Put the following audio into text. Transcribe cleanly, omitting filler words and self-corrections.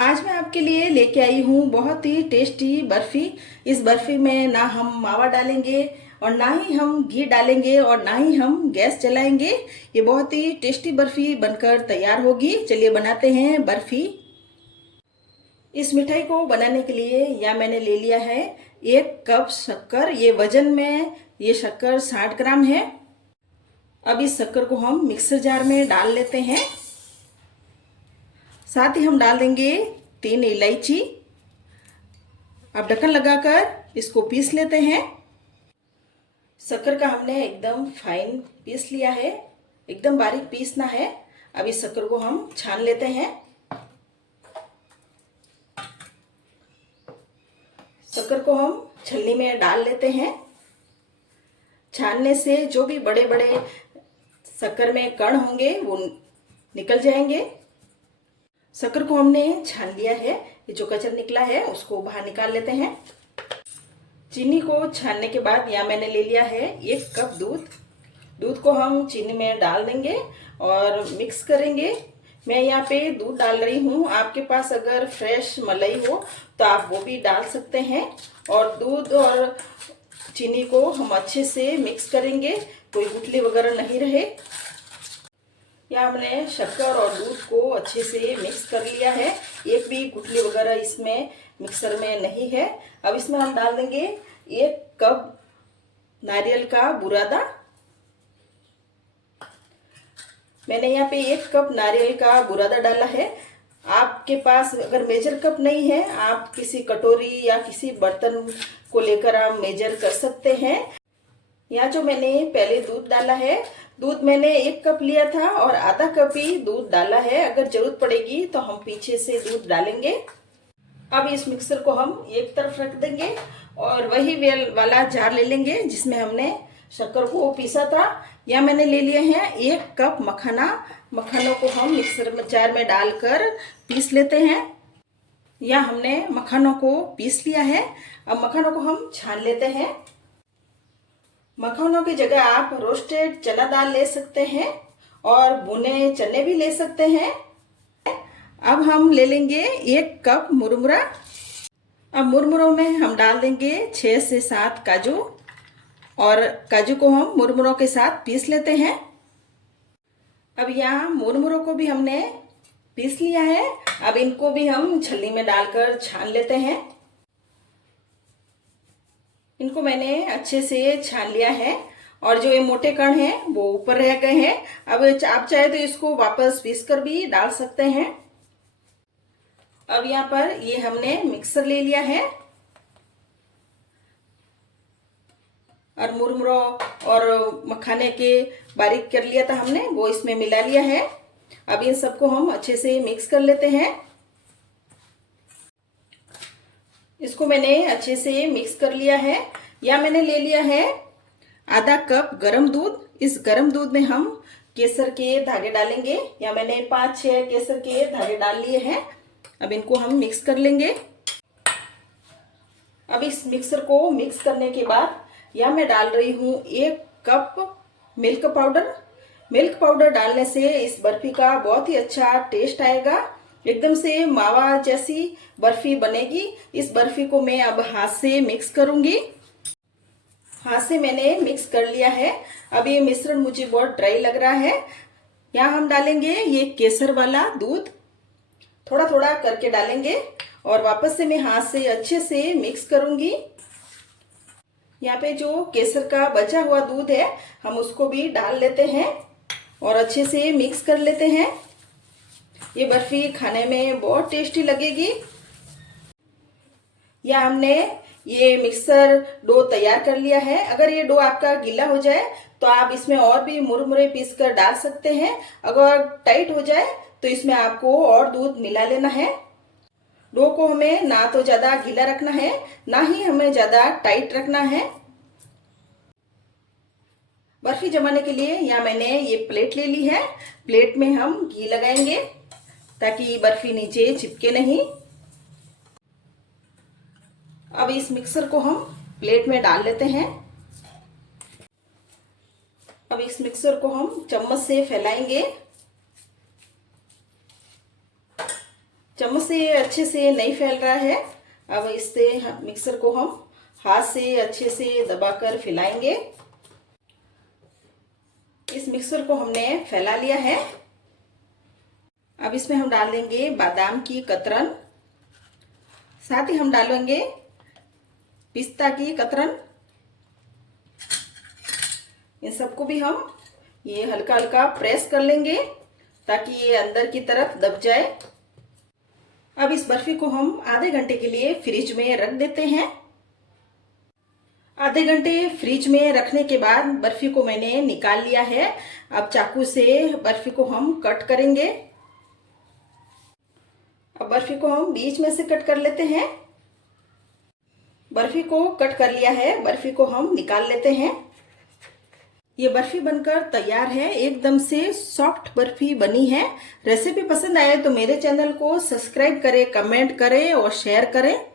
आज मैं आपके लिए लेके आई हूँ बहुत ही टेस्टी बर्फी। इस बर्फी में ना हम मावा डालेंगे और ना ही हम घी डालेंगे और ना ही हम गैस जलाएंगे। ये बहुत ही टेस्टी बर्फी बनकर तैयार होगी। चलिए बनाते हैं बर्फी। इस मिठाई को बनाने के लिए यहाँ मैंने ले लिया है 1 कप शक्कर। ये वजन में ये शक्कर 60 ग्राम है। अब इस शक्कर को हम मिक्सर जार में डाल लेते हैं। साथ ही हम डाल देंगे 3 इलायची। अब ढक्कन लगाकर इसको पीस लेते हैं। शक्कर का हमने एकदम फाइन पीस लिया है, एकदम बारीक पीसना है। अब इस शक्कर को हम छान लेते हैं। शक्कर को हम छलनी में डाल लेते हैं। छानने से जो भी बड़े बड़े शक्कर में कण होंगे वो निकल जाएंगे। शक्कर को हमने छान लिया है। ये जो कचरा निकला है उसको बाहर निकाल लेते हैं। चीनी को छानने के बाद यहाँ मैंने ले लिया है 1 कप दूध। दूध को हम चीनी में डाल देंगे और मिक्स करेंगे। मैं यहाँ पे दूध डाल रही हूँ। आपके पास अगर फ्रेश मलाई हो तो आप वो भी डाल सकते हैं। और दूध और चीनी को हम अच्छे से मिक्स करेंगे, कोई गुठली वगैरह नहीं रहे। यहाँ हमने शक्कर और दूध को अच्छे से मिक्स कर लिया है। एक भी गुठली वगैरह इसमें मिक्सर में नहीं है। अब इसमें हम डाल देंगे 1 कप नारियल का बुरादा। मैंने यहाँ पे 1 कप नारियल का बुरादा डाला है। आपके पास अगर मेजर कप नहीं है, आप किसी कटोरी या किसी बर्तन को लेकर आप मेजर कर सकते हैं। यहाँ जो मैंने पहले दूध डाला है, दूध मैंने 1 कप लिया था और आधा कप ही दूध डाला है। अगर जरूरत पड़ेगी तो हम पीछे से दूध डालेंगे। अब इस मिक्सर को हम एक तरफ रख देंगे और वही वाला जार ले लेंगे जिसमें हमने शक्कर को पीसा था। यहाँ मैंने ले लिए हैं 1 कप मखाना। मखानों को हम मिक्सर जार में डालकर पीस लेते हैं। यहाँ हमने मखानों को पीस लिया है। अब मखानों को हम छान लेते हैं। मखानों की जगह आप रोस्टेड चना दाल ले सकते हैं और भुने चने भी ले सकते हैं। अब हम ले लेंगे 1 कप मुरमुरा। अब मुरमुरों में हम डाल देंगे 6 से 7 काजू और काजू को हम मुरमुरों के साथ पीस लेते हैं। अब यहाँ मुरमुरों को भी हमने पीस लिया है। अब इनको भी हम छलनी में डालकर छान लेते हैं। इनको मैंने अच्छे से छान लिया है और जो ये मोटे कण हैं वो ऊपर रह गए हैं। अब आप चाहे तो इसको वापस पीस कर भी डाल सकते हैं। अब यहाँ पर ये हमने मिक्सर ले लिया है और मुरमुरों और मखाने के बारीक कर लिया था हमने, वो इसमें मिला लिया है। अब इन सबको हम अच्छे से मिक्स कर लेते हैं। इसको मैंने अच्छे से मिक्स कर लिया है। या मैंने ले लिया है आधा कप गरम दूध। इस गरम दूध में हम केसर के धागे डालेंगे। या मैंने 5-6 केसर के धागे डाल लिए हैं। अब इनको हम मिक्स कर लेंगे। अब इस मिक्सर को मिक्स करने के बाद या मैं डाल रही हूँ 1 cup milk powder. Milk powder डालने से इस बर्फी का बहुत ही अच्छा टेस्ट आएगा। एकदम से मावा जैसी बर्फी बनेगी। इस बर्फी को मैं अब हाथ से मिक्स करूंगी। हाथ से मैंने मिक्स कर लिया है। अब ये मिश्रण मुझे बहुत ड्राई लग रहा है। यहाँ हम डालेंगे ये केसर वाला दूध, थोड़ा थोड़ा करके डालेंगे और वापस से मैं हाथ से अच्छे से मिक्स करूंगी। यहाँ पे जो केसर का बचा हुआ दूध है हम उसको भी डाल लेते हैं और अच्छे से मिक्स कर लेते हैं। ये बर्फी खाने में बहुत टेस्टी लगेगी। या हमने ये मिक्सर डो तैयार कर लिया है। अगर ये डो आपका गीला हो जाए तो आप इसमें और भी मुरमुरे पीस कर डाल सकते हैं। अगर टाइट हो जाए तो इसमें आपको और दूध मिला लेना है। डो को हमें ना तो ज्यादा गीला रखना है, ना ही हमें ज्यादा टाइट रखना है। बर्फी जमाने के लिए यहाँ मैंने ये प्लेट ले ली है। प्लेट में हम घी लगाएंगे ताकि बर्फी नीचे चिपके नहीं। अब इस मिक्सर को हम प्लेट में डाल लेते हैं। अब इस मिक्सर को हम चम्मच से फैलाएंगे। चम्मच से अच्छे से नहीं फैल रहा है। अब इससे मिक्सर को हम हाथ से अच्छे से दबाकर फैलाएंगे। इस मिक्सर को हमने फैला लिया है। अब इसमें हम डाल देंगे बादाम की कतरन, साथ ही हम डालेंगे पिस्ता की कतरन। इन सबको भी हम ये हल्का हल्का प्रेस कर लेंगे ताकि ये अंदर की तरफ दब जाए। अब इस बर्फी को हम आधे घंटे के लिए फ्रिज में रख देते हैं। आधे घंटे फ्रिज में रखने के बाद बर्फी को मैंने निकाल लिया है। अब चाकू से बर्फी को हम कट करेंगे। अब बर्फी को हम बीच में से कट कर लेते हैं। बर्फी को कट कर लिया है, बर्फी को हम निकाल लेते हैं। ये बर्फी बनकर तैयार है, एकदम से सॉफ्ट बर्फी बनी है। रेसिपी पसंद आए तो मेरे चैनल को सब्सक्राइब करें, कमेंट करें और शेयर करें।